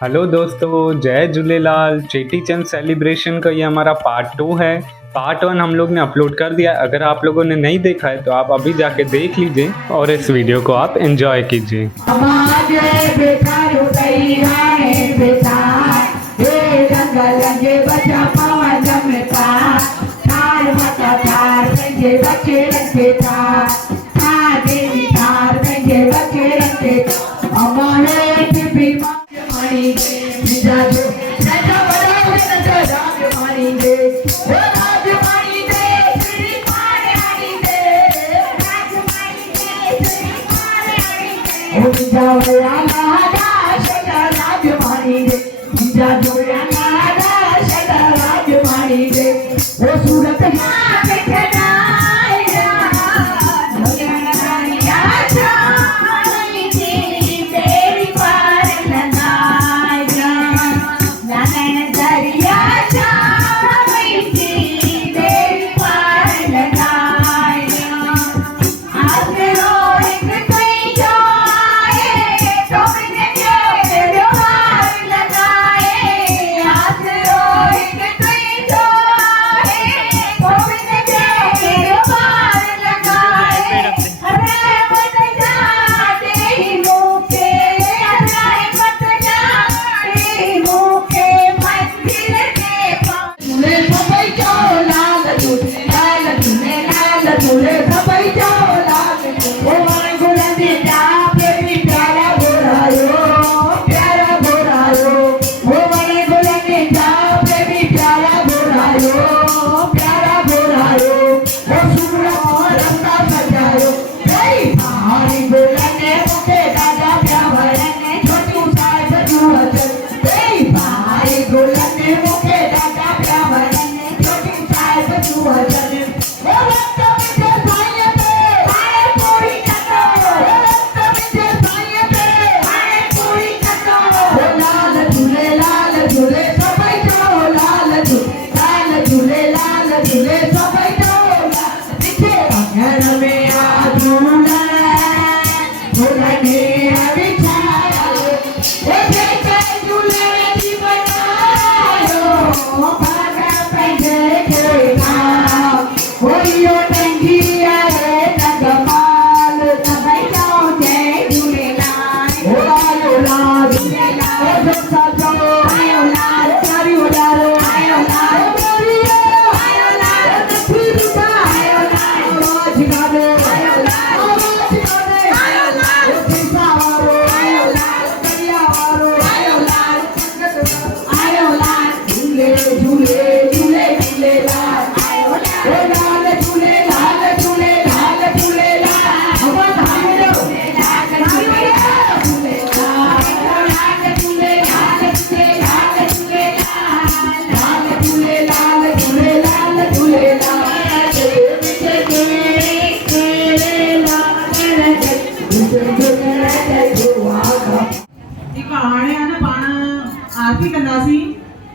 Hello दोस्तों, जय Jhulelal. Cheti Chand celebration का ये हमारा पार्ट 2 है। पार्ट 1 हम लोग ने अपलोड कर दिया। अगर आप लोगों ने नहीं देखा है तो आप अभी जाके देख लीजिए और इस वीडियो को आप एंजॉय कीजिए।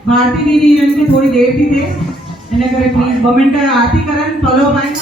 भारती दीदी इनके थोड़ी देर थी थे इन्हें करे प्लीज 2 मिनट आरती करन फॉलो भाई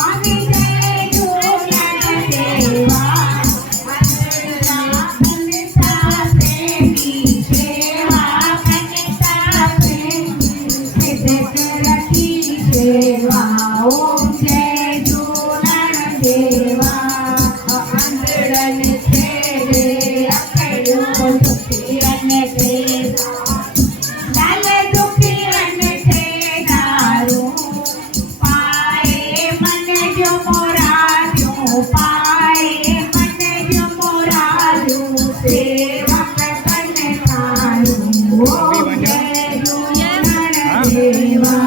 स्वामी जय झूलण देवा अंतरा कनता प्रेमी सेवा कनता प्रेमी सिद्ध रखी सेवा ओम जय झूलण देवा अंतरन तेरे अकड़ो सुखियन तेरा दल दुखियन तेरारू पाए मन जो मोरारू पाए मन जो मोरारू सेवक बन तारू ओम जय झूलण देवा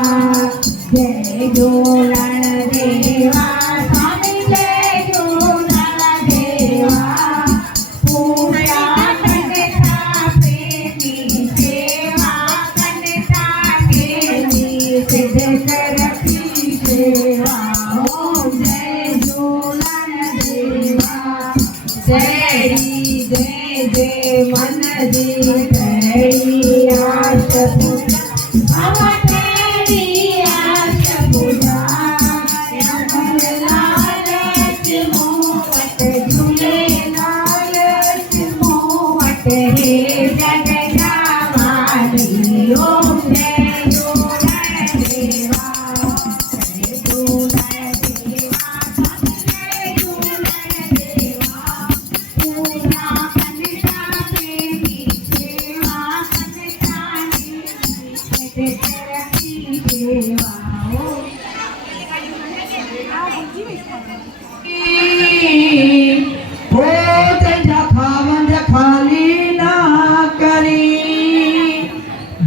जय झूलण देवा स्वामी जय झूलण देवा पूजा कनता प्रेमी सेवा कनता प्रेमी सिद्ध रखी सेवा ओम जय झूलण देवा जय जय मन दी तेरी आश पूजा भव तेरी आश पूजा लालच मोहट झूले लालच मोहट हे जग जावानी ओम जय झूलण देवा जय झूलण देवा जय झूलण देवा पूजा कनता प्रेमी सेवा कनता प्रेमी रखी सेवा हो तेजा खावंद खाली ना करी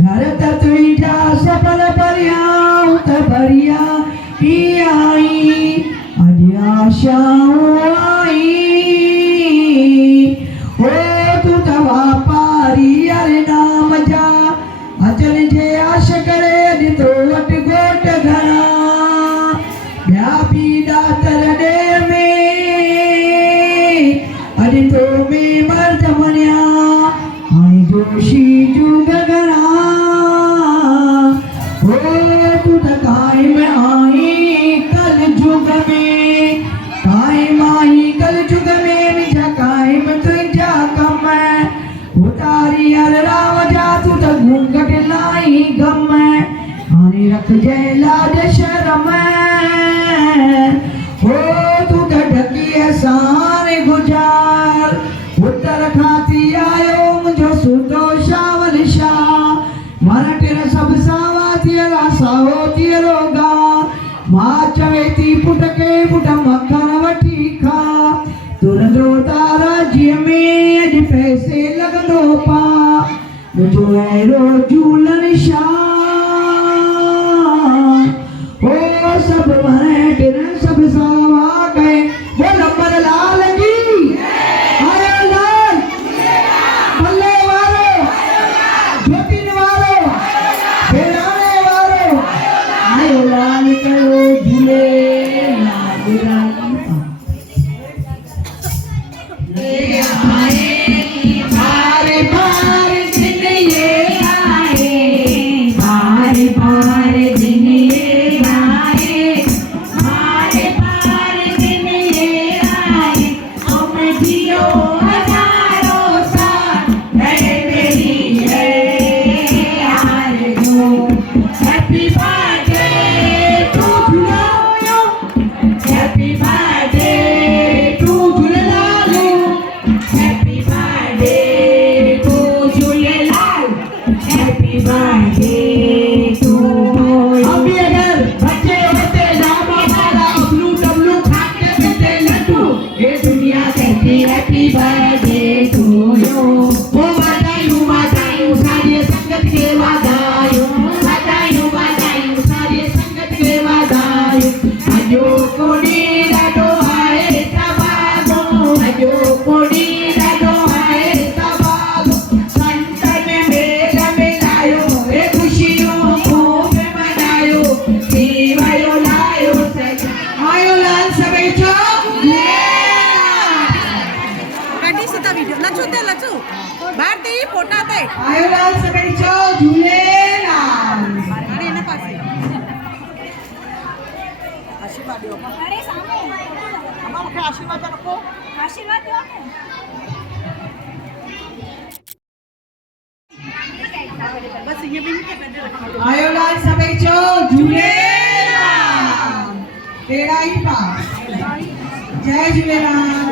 धरत तुझा सफल पर्यावत भरिया ही आई अध्याशाओ आई हो तू तवा पारी अरे नाम जा अचल जे आश करे दितो वट गोट घना व्यापी दातर दे में अरे तो में मर्द मनिया आई जोशी जुग गना हो तू कायम आई कल जुग में कायम आई कल जुग में निजा कायम तुझा कम उतारी अर राव जा तू तो घूंघट लाई गम आने रख जय लाज शर्म हो तू तो ढकी है सारे गुजार उत्तर खाती आयो मुझो सुतो शावल शाह मारा तेरा सब सावा तेरा साहो तेरो गा मां चवेती पुट के पुट मखन वठी खा तुरंदो तारा जी में अज पैसे लगंदो पा मुझो ऐरो झूलण शाह हो सब भरे तेरे सब सावा गए वो नंबर लाल की आयो लाल बल्ले वारो ज्योतिन वारो बेराने वारो आयो लाल करो झूले लाल लाल भारे भारे दिन ये आए भारे भारे दिन ये आए भारे भारे दिन ये आए हम जियो हजारों साल रहे मेरी है यार जो हैप्पी बर्थडे टू झूलो happy birthday to Jhulelal happy birthday to Jhulelal happy birthday to अभी अगर बच्चे होते जामा वाला अबलू डबलू खाते पीते लड्डू ये दुनिया कहती हैप्पी बर्थडे टू यू वो बधाई सारी संगत के वादायूं बधाई सारी संगत के वादायूं अजो कोडी डाडो आए तबागो अजो कोडी डाडो आए तबागो संतन मेल मिलायो ए खुशियों खूब मनायो दीवायो लायो सजा आयो लाल सबे छो कटी सीधा वीडियो लचू ते लचू बाहर ते फोटा ते आयो लाल सबे छो झूलेलाल आणि एना पासे अशी अरे सामने मूंखे आशीर्वाद रखो आशीर्वाद दो ने बस ये भी नहीं करते आयो लाल सभई चो झूलेलाल तेरा ही पास जय झूलेलाल